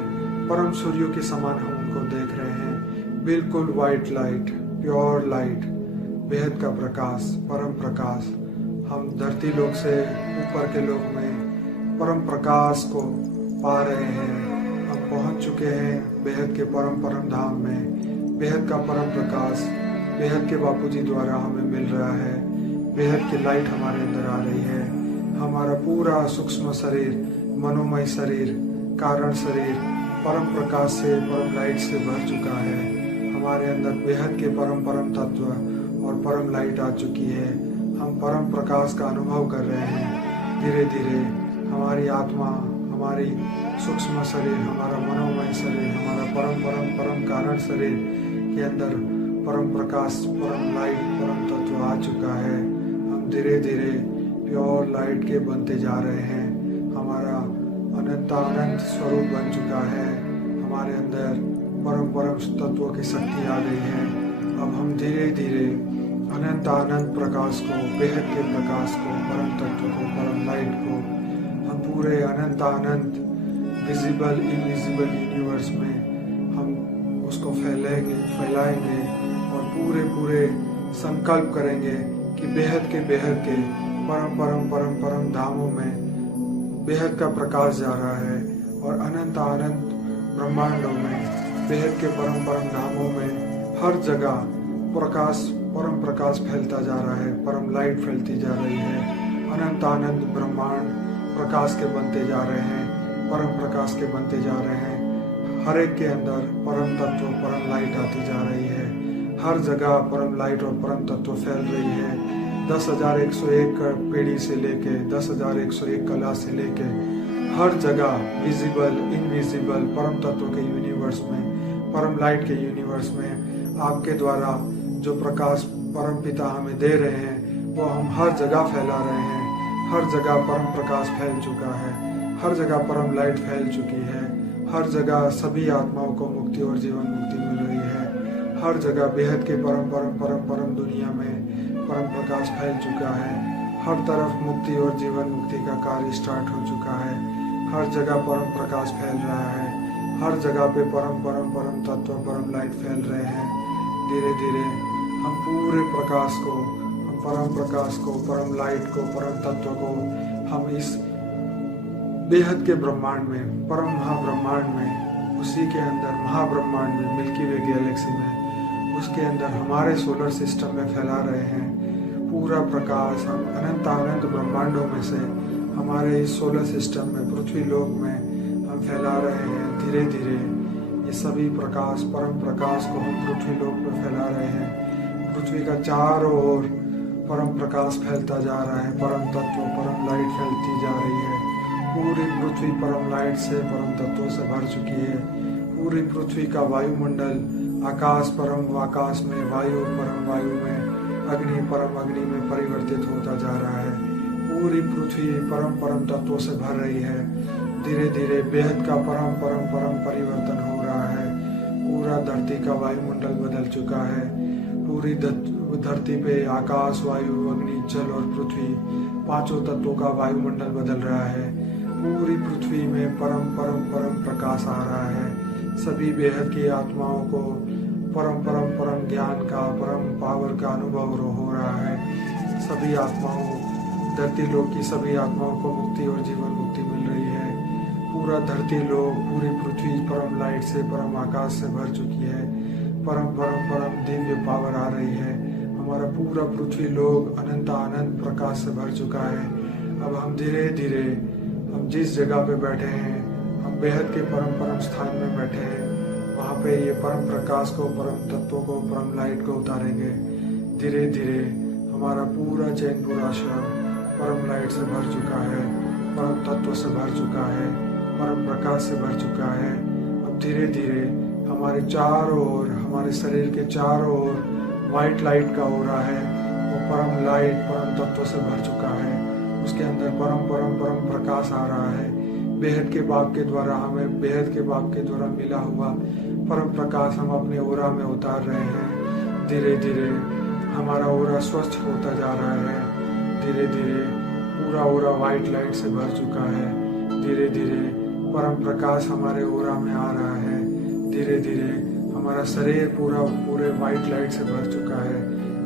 परम सूर्यों के समान हम उनको देख रहे हैं। बिल्कुल वाइट लाइट, प्योर लाइट, बेहद का प्रकाश, परम प्रकाश। हम धरती लोक से ऊपर के लोक में परम प्रकाश को पा रहे हैं। हम पहुंच चुके हैं बेहद के परम धाम में। बेहद का परम प्रकाश बेहद के बापूजी द्वारा हमें मिल रहा है। बेहद की लाइट हमारे अंदर आ रही है। हमारा पूरा सूक्ष्म शरीर, मनोमय शरीर, कारण शरीर परम प्रकाश से, परम लाइट से भर चुका है। हमारे अंदर बेहद के परम तत्व और परम लाइट आ चुकी है। हम परम प्रकाश का अनुभव कर रहे हैं। धीरे धीरे हमारी आत्मा, हमारी सूक्ष्म शरीर, हमारा मनोमय शरीर, हमारा परम कारण शरीर के अंदर परम प्रकाश, परम लाइट, परम तत्व आ चुका है। हम धीरे धीरे प्योर लाइट के बनते जा रहे हैं। हमारा अनंत स्वरूप बन चुका है। हमारे अंदर परम तत्वों की शक्ति आ गई है। अब हम धीरे धीरे अनंत प्रकाश को, बेहद के प्रकाश को, परम तत्व को, परम लाइट को हम पूरे अनंत विजिबल इनविजिबल यूनिवर्स में हम उसको फैलाएंगे और पूरे संकल्प करेंगे कि बेहद के परम धामों में बेहद का प्रकाश जा रहा है और अनंत ब्रह्मांडों में बेहद के परम धामों में हर जगह परम प्रकाश फैलता जा रहा है। परम लाइट फैलती जा रही है। अनंत ब्रह्मांड प्रकाश के बनते जा रहे हैं, परम प्रकाश के बनते जा रहे हैं। हर एक के अंदर परम तत्व, परम लाइट आती जा रही है। हर जगह परम लाइट और परम तत्व फैल रही है। 10,101 पीढ़ी से लेके 10,101 कला से लेके हर जगह विजिबल इनविजिबल परम तत्व के यूनिवर्स में, परम लाइट के यूनिवर्स में आपके द्वारा जो प्रकाश परम पिता हमें दे रहे हैं वो हम हर जगह फैला रहे हैं। हर जगह परम प्रकाश फैल चुका है। हर जगह परम लाइट फैल चुकी है। हर जगह सभी आत्माओं को मुक्ति और जीवन मुक्ति मिल रही है। हर जगह बेहद के परम दुनिया में परम प्रकाश फैल चुका है। हर तरफ मुक्ति और जीवन मुक्ति का कार्य स्टार्ट हो चुका है। हर जगह परम प्रकाश फैल रहा है। हर जगह पे परम तत्व, परम लाइट फैल रहे हैं। धीरे धीरे हम पूरे प्रकाश को, हम परम प्रकाश को, परम लाइट को, परम तत्व को हम इस बेहद के ब्रह्मांड में, परम महाब्रह्मांड में, उसी के अंदर महाब्रह्मांड में, मिल्की वे गैलेक्सी में, उसके अंदर हमारे सोलर सिस्टम में फैला रहे हैं। पूरा प्रकाश हम अनंत ब्रह्मांडों में से हमारे इस सोलर सिस्टम में, पृथ्वी लोक में हम फैला रहे हैं। धीरे धीरे ये सभी प्रकाश, परम प्रकाश को हम पृथ्वी लोक में फैला रहे हैं। पृथ्वी का चारों ओर परम प्रकाश फैलता जा रहा है। परम तत्व, परम लाइट फैलती जा रही है। पूरी पृथ्वी परम लाइट से, परम तत्वों से भर चुकी है। पूरी पृथ्वी का वायुमंडल, आकाश परम आकाश में, वायु परम वायु में, अग्नि परम अग्नि में परिवर्तित होता जा रहा है। पूरी पृथ्वी परम तत्वों से भर रही है। धीरे धीरे बेहद का परम परिवर्तन हो रहा है। पूरा धरती का वायुमंडल बदल चुका है। पूरी धरती पे आकाश, वायु, अग्नि, जल और पृथ्वी पांचों तत्वों का वायुमंडल बदल रहा है। पूरी पृथ्वी में परम प्रकाश आ रहा है। सभी बेहद की आत्माओं को परम ज्ञान का, परम पावर का अनुभव हो रहा है। सभी आत्माओं, धरती लोक की सभी आत्माओं को मुक्ति और जीवन मुक्ति मिल रही है। पूरा धरती लोक, पूरी पृथ्वी परम लाइट से, परम आकाश से भर चुकी है। परम दिव्य पावर आ रही है। हमारा पूरा पृथ्वी लोक अनंत प्रकाश से भर चुका है। अब हम धीरे धीरे, हम जिस जगह पे बैठे हैं, हम बेहद के परम स्थान में बैठे हैं, वहाँ पे ये परम प्रकाश को, परम तत्वों को, परम लाइट को उतारेंगे। धीरे धीरे हमारा पूरा चैन पूरा शव परम लाइट से भर चुका है, परम तत्व से भर चुका है, परम प्रकाश से भर चुका है। अब धीरे धीरे हमारे चारों ओर, हमारे शरीर के चारों ओर वाइट लाइट का ऑरा है, वो परम लाइट परम तत्व से भर चुका है। उसके अंदर परम परम परम प्रकाश आ रहा है। बेहद के बाप के द्वारा हमें, बेहद के बाप के द्वारा मिला हुआ परम प्रकाश हम अपने ओरा में उतार रहे हैं। धीरे धीरे हमारा ओरा स्वस्थ होता जा रहा है। धीरे धीरे पूरा ओरा वाइट लाइट से भर चुका है। धीरे धीरे परम प्रकाश हमारे ओरा में आ रहा है। धीरे धीरे हमारा शरीर पूरे वाइट लाइट से भर चुका है।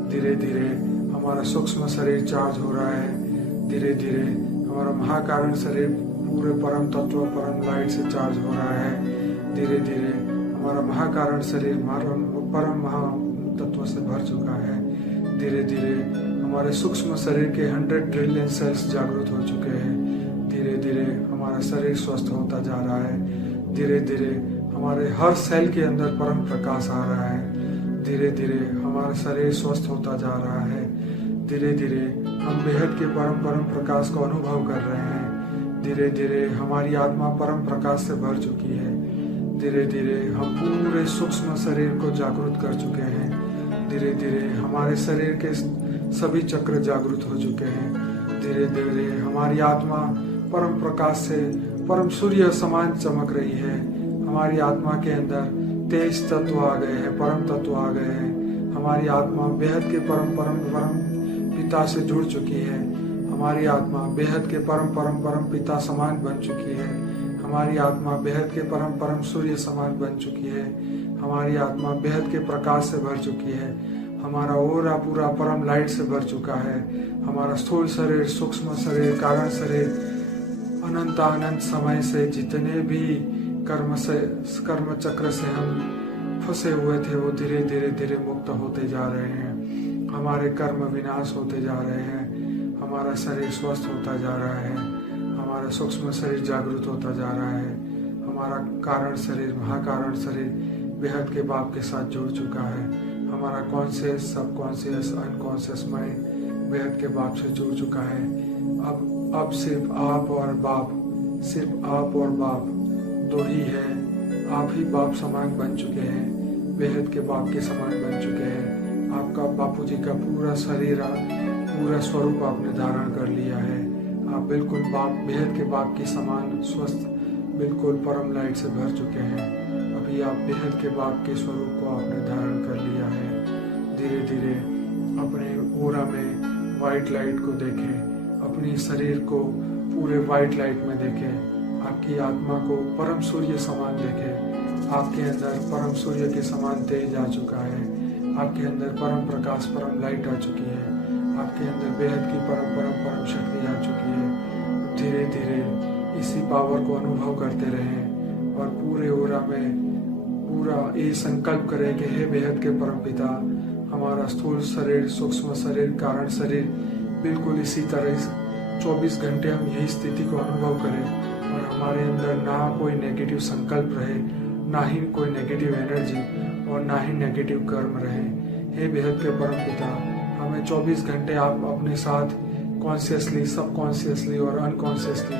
धीरे धीरे हमारा सूक्ष्म शरीर चार्ज हो रहा है। धीरे धीरे हमारा महाकारण शरीर पूरे परम तत्व परम लाइट से चार्ज हो रहा है। धीरे धीरे हमारा महाकारण शरीर परम महा तत्व से भर चुका है। धीरे धीरे हमारे सूक्ष्म शरीर के 100 ट्रिलियन सेल्स जागृत हो चुके हैं। धीरे धीरे हमारा शरीर स्वस्थ होता जा रहा है। धीरे धीरे हमारे हर सेल के अंदर परम प्रकाश आ रहा है। धीरे धीरे हमारा शरीर स्वस्थ होता जा रहा है। धीरे धीरे हम बेहद के परम प्रकाश को अनुभव कर रहे हैं। धीरे धीरे हमारी आत्मा परम प्रकाश से भर चुकी है। धीरे धीरे हम पूरे सूक्ष्म शरीर को जागृत कर चुके हैं। धीरे धीरे हमारे शरीर के सभी चक्र जागृत हो चुके हैं। धीरे धीरे हमारी आत्मा परम प्रकाश से परम सूर्य समान चमक रही है। हमारी आत्मा के अंदर तेज तत्व आ गए हैं, परम तत्व आ गए हैं। हमारी आत्मा बेहद के परम पिता से जुड़ चुकी है। हमारी आत्मा बेहद के परम पिता समान बन चुकी है। हमारी आत्मा बेहद के परम सूर्य समान बन चुकी है। हमारी आत्मा बेहद के प्रकाश से भर चुकी है। हमारा ओरा पूरा परम लाइट से भर चुका है। हमारा स्थूल शरीर, सूक्ष्म शरीर, कारण शरीर अनंत समय से जितने भी कर्म चक्र से हम फंसे हुए थे वो धीरे धीरे मुक्त होते जा रहे हैं। हमारे कर्म विनाश होते जा रहे हैं। हमारा शरीर स्वस्थ होता जा रहा है। हमारा सूक्ष्म शरीर जागृत होता जा रहा है। हमारा कारण शरीर, महाकारण शरीर बेहद के बाप के साथ जुड़ चुका है। हमारा कॉन्शियस, सबकॉन्शियस, अनकॉन्शियस माइंड बेहद के बाप से जुड़ चुका है। अब सिर्फ आप और बाप, सिर्फ आप और बाप दो ही है। आप ही बाप समान बन चुके हैं, बेहद के बाप के समान बन चुके हैं। आपका बापूजी का पूरा शरीर, पूरा स्वरूप आपने धारण कर लिया है। आप बिल्कुल बाप, बेहद के बाप के समान स्वस्थ, बिल्कुल परम लाइट से भर चुके हैं। अभी आप बेहद के बाप के स्वरूप को आपने धारण कर लिया है। धीरे धीरे अपने ओरा में वाइट लाइट को देखें, अपनी शरीर को पूरे वाइट लाइट में देखें। आपकी आत्मा को परम सूर्य समान देखें। आपके अंदर परम सूर्य के समान तेज आ चुका है। आपके अंदर परम प्रकाश, परम लाइट आ चुकी है। आपके अंदर बेहद की परम शक्ति आ चुकी है। धीरे धीरे इसी पावर को अनुभव करते रहें और पूरे ओरा में पूरा ये संकल्प करें कि हे बेहद के परम पिता, हमारा स्थूल शरीर, सूक्ष्म शरीर, कारण शरीर बिल्कुल इसी तरह 24 घंटे हम यही स्थिति को अनुभव करें और हमारे अंदर ना कोई नेगेटिव संकल्प रहे, ना ही कोई नेगेटिव एनर्जी और ना ही नेगेटिव कर्म रहे। हे बेहद के परम पिता, हमें 24 घंटे आप अपने साथ कॉन्शियसली, सबकॉन्शियसली और अनकॉन्शियसली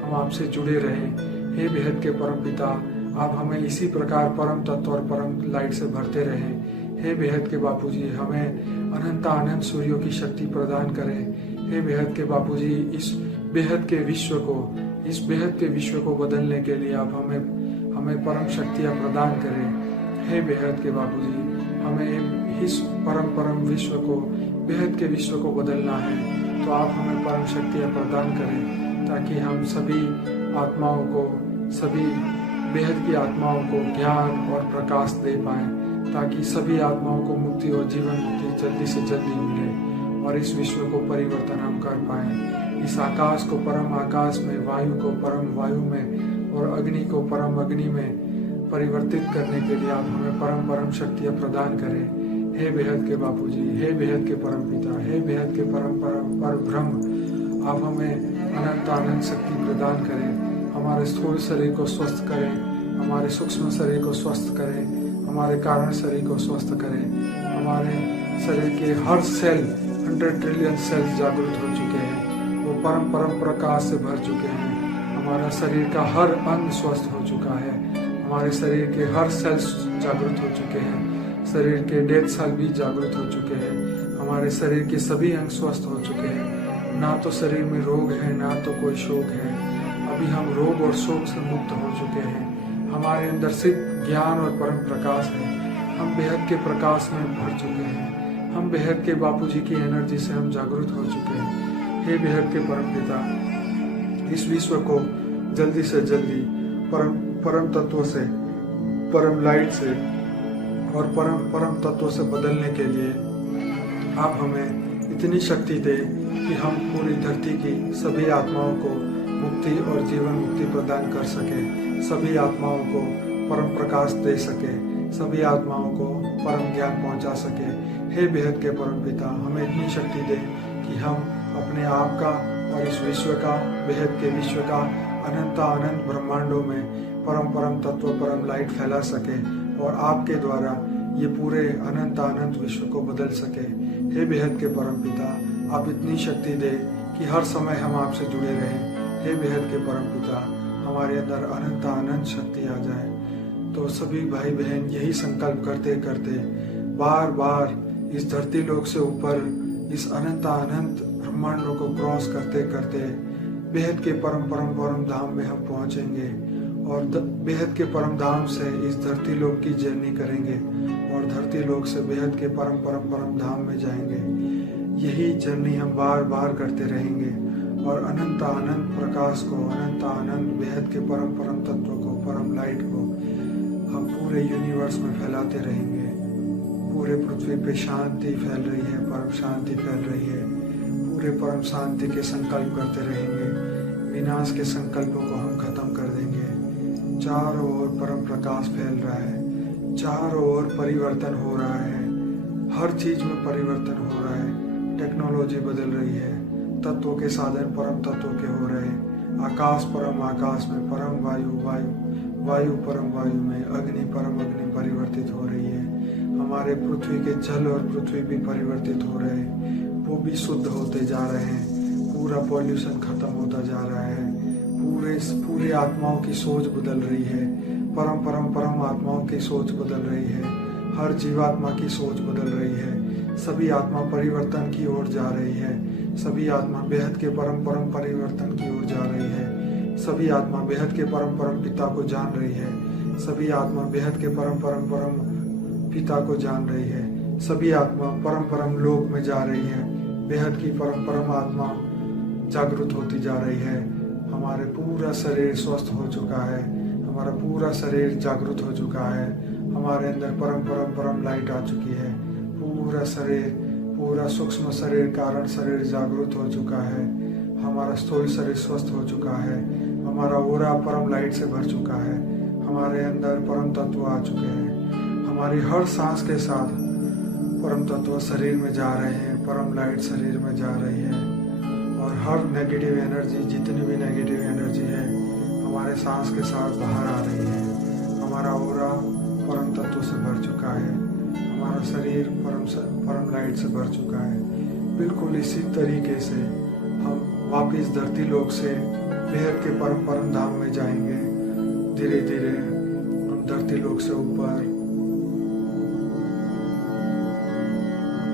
हम आपसे जुड़े रहें। हे बेहद के परम पिता, आप हमें इसी प्रकार परम तत्व और परम लाइट से भरते रहें। हे बेहद के बापूजी, हमें अनंत सूर्यों की शक्ति प्रदान करें। हे बेहद के बापूजी, इस बेहद के विश्व को बदलने के लिए आप हमें परम शक्तियाँ प्रदान करें। हे बेहद के बापूजी, हमें इस परम विश्व को, बेहद के विश्व को बदलना है, तो आप हमें परम शक्तियाँ प्रदान करें ताकि हम सभी आत्माओं को, सभी बेहद की आत्माओं को ज्ञान और प्रकाश दे पाएं, ताकि सभी आत्माओं को मुक्ति और जीवन मुक्ति जल्दी से जल्दी मिले और इस विश्व को परिवर्तन हम कर पाएं। इस आकाश को परम आकाश में, वायु को परम वायु में और अग्नि को परम अग्नि में परिवर्तित करने के लिए आप हमें परम शक्तियाँ प्रदान करें। हे बेहद के बापूजी, हे बेहद के परम पिता, हे बेहद के परम ब्रह्म, आप हमें अनंत शक्ति प्रदान करें। हमारे स्थूल शरीर को स्वस्थ करें, हमारे सूक्ष्म शरीर को स्वस्थ करें, हमारे कारण शरीर को स्वस्थ करें, हमारे शरीर के हर सेल 100 ट्रिलियन सेल्स जागृत हो चुके हैं, वो परम परम प्रकाश से भर चुके हैं। हमारा शरीर का हर अंग स्वस्थ हो चुका है, हमारे शरीर के हर सेल्स जागृत हो चुके हैं, शरीर के डेड सेल भी जागृत हो चुके हैं, हमारे शरीर के सभी अंग स्वस्थ हो चुके हैं। ना तो शरीर में रोग है, ना तो कोई शोक है। अभी हम रोग और शोक से मुक्त हो चुके हैं। हमारे अंदर सिर्फ ज्ञान और परम प्रकाश है। हम बेहद के प्रकाश में भर चुके हैं। हम बेहद के बापूजी की एनर्जी से हम जागरूक हो चुके हैं। हे बेहद के परम पिता, इस विश्व को जल्दी से जल्दी परम तत्व से, परम लाइट से और परम तत्व से बदलने के लिए आप हमें इतनी शक्ति दे कि हम पूरी धरती की सभी आत्माओं को मुक्ति और जीवन मुक्ति प्रदान कर सके, सभी आत्माओं को परम प्रकाश दे सके, सभी आत्माओं को परम ज्ञान पहुंचा सके। हे बेहद के परम पिता, हमें इतनी शक्ति दे कि हम अपने आप का और इस विश्व का, बेहद के विश्व का अनंत ब्रह्मांडों में परम तत्व, परम लाइट फैला सके और आपके द्वारा ये पूरे अनंत विश्व को बदल सके। हे बेहद के परम पिता, आप इतनी शक्ति दे कि हर समय हम आपसे जुड़े रहें। हे बेहद के परम पिता, हमारे अंदर अनंत शक्ति आ जाए। तो सभी भाई बहन यही संकल्प करते करते बार बार इस धरती लोक से ऊपर इस अनंत ब्रह्मांडों को क्रॉस करते करते बेहद के परम धाम में हम पहुंचेंगे और बेहद के परम धाम से इस धरती लोक की जर्नी करेंगे और धरती लोक से बेहद के परम धाम में जाएंगे। यही जर्नी हम बार बार करते रहेंगे और अनंत प्रकाश को, अनंत बेहद के परम तत्व को, परम लाइट को हम पूरे यूनिवर्स में फैलाते रहेंगे। पूरे पृथ्वी पे शांति फैल रही है, परम शांति फैल रही है। पूरे परम शांति के संकल्प करते रहेंगे। विनाश के संकल्पों को हम खत्म कर देंगे। चारों ओर परम प्रकाश फैल रहा है, चारों ओर परिवर्तन हो रहा है, हर चीज में परिवर्तन हो रहा है। टेक्नोलॉजी बदल रही है, तत्वों के साधन परम तत्वों के हो रहे हैं। आकाश परम आकाश में, परम वायु परम वायु में, अग्नि परम अग्नि परिवर्तित हो रही है। हमारे पृथ्वी के जल और पृथ्वी भी परिवर्तित हो रहे हैं, वो भी शुद्ध होते जा रहे हैं। पूरा पॉल्यूशन खत्म होता जा रहा है। पूरे आत्माओं की सोच बदल रही है। परम आत्माओं की सोच बदल रही है। हर जीवात्मा की सोच बदल रही है। सभी आत्मा परिवर्तन की ओर जा रही है। सभी आत्मा बेहद के परम परिवर्तन की ओर जा रही है। सभी आत्मा बेहद के परम पिता को जान रही है। सभी आत्मा बेहद के परम पिता को जान रही है। सभी आत्मा परम लोक में जा रही है। बेहद की परम आत्मा जागृत होती जा रही है। हमारे पूरा शरीर स्वस्थ हो चुका है। हमारा पूरा शरीर जागृत हो चुका है। हमारे अंदर परम लाइट आ चुकी है। पूरा शरीर, पूरा सूक्ष्म शरीर, कारण शरीर जागृत हो चुका है। हमारा स्थूल शरीर स्वस्थ हो चुका है। हमारा ओरा परम लाइट से भर चुका है। हमारे अंदर परम तत्व आ चुके हैं। हमारी हर सांस के साथ परम तत्व शरीर में जा रहे हैं। परम लाइट शरीर में जा रही है और हर नेगेटिव एनर्जी, जितनी भी नेगेटिव एनर्जी है, हमारे सांस के साथ बाहर आ रही है। हमारा ओरा परम तत्व से भर चुका है। हमारा शरीर परम लाइट से भर चुका है। बिल्कुल इसी तरीके से हम वापिस धरती लोक से बेहद के परम धाम में जाएंगे। धीरे धीरे हम धरती लोक से ऊपर,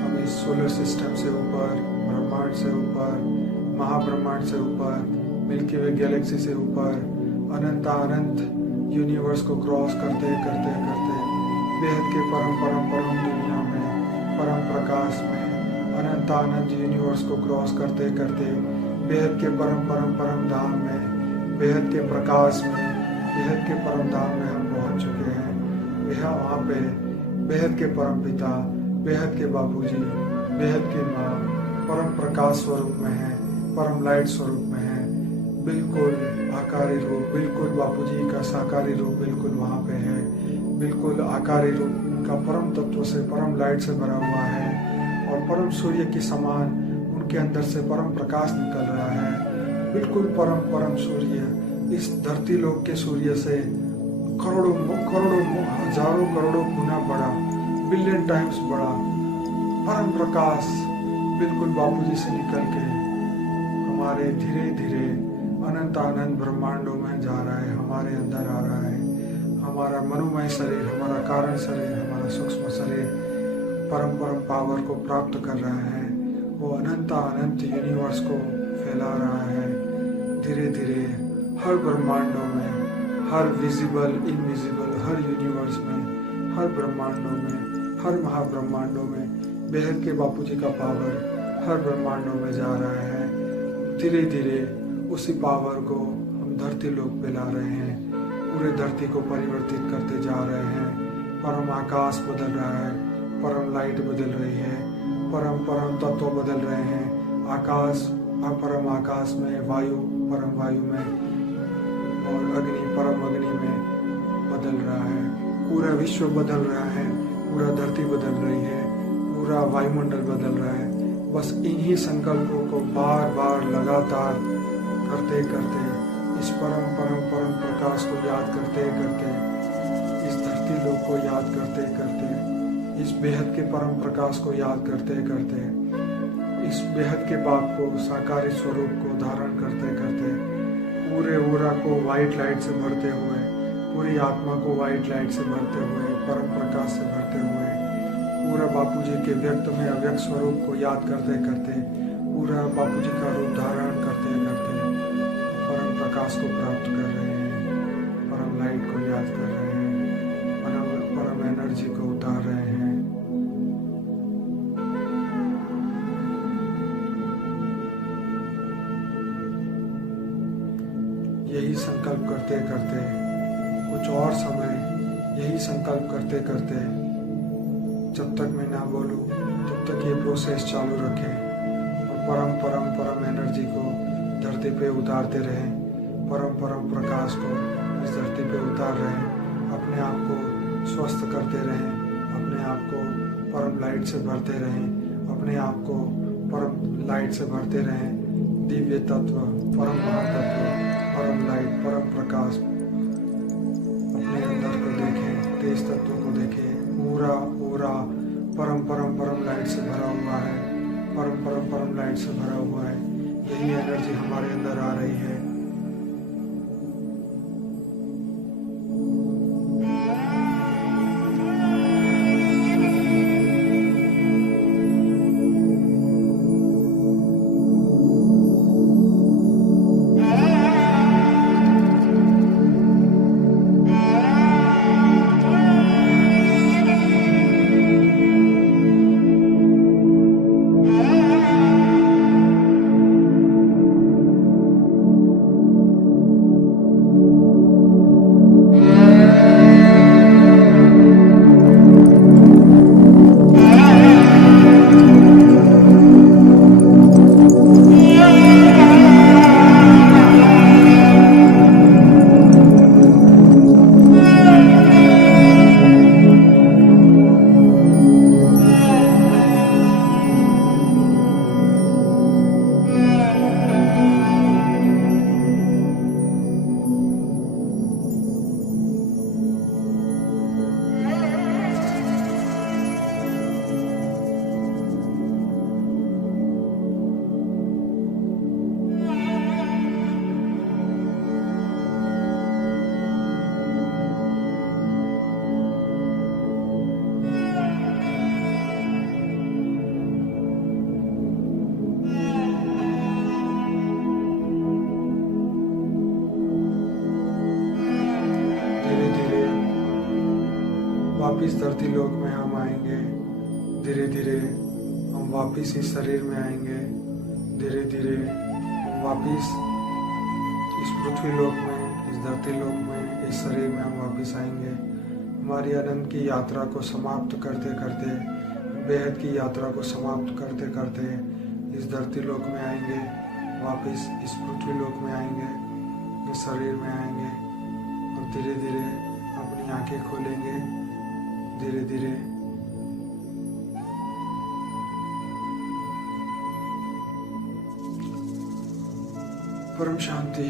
हम इस सोलर सिस्टम से ऊपर, ब्रह्मांड से ऊपर, महाब्रह्मांड से ऊपर, मिल्की वे गैलेक्सी से ऊपर, अनंत यूनिवर्स को क्रॉस करते करते करते बेहद के परम दुनिया में, परम प्रकाश में, अनंत यूनिवर्स को क्रॉस करते करते बेहद के परम धाम में, बेहद के प्रकाश में, बेहद के परम धाम में हम पहुंच चुके हैं। वहाँ पे बेहद के परम पिता, बेहद के बापूजी, बेहद की माँ परम प्रकाश स्वरूप में है, परम लाइट स्वरूप में है। बिल्कुल आकारी रूप, बिल्कुल बापूजी का साकारी रूप बिल्कुल वहाँ पे है। बिल्कुल आकारी रूप उनका परम तत्व से, परम लाइट से भरा हुआ है और परम सूर्य की समान उनके अंदर से परम प्रकाश निकल रहा है। बिल्कुल परम सूर्य इस धरती लोक के सूर्य से करोड़ों हजारों करोड़ों गुना बड़ा, बिलियन टाइम्स बड़ा परम प्रकाश बिल्कुल बापूजी से निकल के हमारे धीरे धीरे अनंत अनंत ब्रह्मांडों में जा रहा है, हमारे अंदर आ रहा है। हमारा मनोमय शरीर, हमारा कारण शरीर, हमारा सूक्ष्म शरीर परम परम पावर को प्राप्त कर रहा है। वो अनंत अनंत यूनिवर्स को फैला रहा है धीरे धीरे हर ब्रह्मांडों में, हर विजिबल इनविजिबल, हर यूनिवर्स में, हर ब्रह्मांडों में, हर महाब्रह्मांडों में बेहद के बापूजी का पावर हर ब्रह्मांडों में जा रहा है। धीरे धीरे उसी पावर को हम धरती लोक पे ला रहे हैं, पूरे धरती को परिवर्तित करते जा रहे हैं। परम आकाश बदल रहा है, परम लाइट बदल रही है, परम परम तत्व बदल रहे हैं। आकाश परम आकाश में, वायु परम वायु में, और अग्नि परम अग्नि में बदल रहा है। पूरा विश्व बदल रहा है, पूरा धरती बदल रही है, पूरा वायुमंडल बदल रहा है। बस इन्हीं संकल्पों को बार बार लगातार करते करते, इस परम परम परम प्रकाश को याद करते करते, इस धरती लोक को याद करते करते, इस बेहद के परम प्रकाश को याद करते करते, इस बेहद के बाप को, साकारी स्वरूप को धारण करते करते, पूरे ऊरा को वाइट लाइट से भरते हुए, पूरी आत्मा को वाइट लाइट से भरते हुए, परम प्रकाश से भरते हुए, पूरा बापूजी के व्यक्त में अव्यक्त स्वरूप को याद करते करते, पूरा बापूजी का रूप धारण करते करते परम प्रकाश को प्राप्त कर रहे हैं, परम लाइट को याद कर रहे हैं, परम एनर्जी को उतार रहे हैं। यही संकल्प करते करते कुछ और समय, यही संकल्प करते करते, जब तक मैं ना बोलूं तब तक ये प्रोसेस चालू रखें और परम परम परम एनर्जी को धरती पे उतारते रहें, परम परम प्रकाश को इस धरती पे उतार रहें, अपने आप को स्वस्थ करते रहें, अपने आप को परम लाइट से भरते रहें, अपने आप को परम लाइट से भरते रहें। दिव्य तत्व, परम महातत्व, परम लाइट, परम प्रकाश अपने अंदर को देखें, तेज तत्व को देखें। पूरा पूरा परम परम परम लाइट से भरा हुआ है, परम परम परम लाइट से भरा हुआ है। यही एनर्जी हमारे अंदर आ रही है। वापिस धरती लोक में हम आएंगे, धीरे धीरे हम वापिस इस शरीर में आएंगे, धीरे धीरे हम वापिस इस पृथ्वी लोक में, इस धरती लोक में, इस शरीर में हम वापिस आएंगे। हमारी अनंत की यात्रा को समाप्त करते करते, बेहद की यात्रा को समाप्त करते करते इस धरती लोक में आएंगे, वापिस इस पृथ्वी लोक में आएंगे, इस शरीर में आएंगे और धीरे धीरे अपनी आंखें खोलेंगे। धीरे धीरे परम शांति।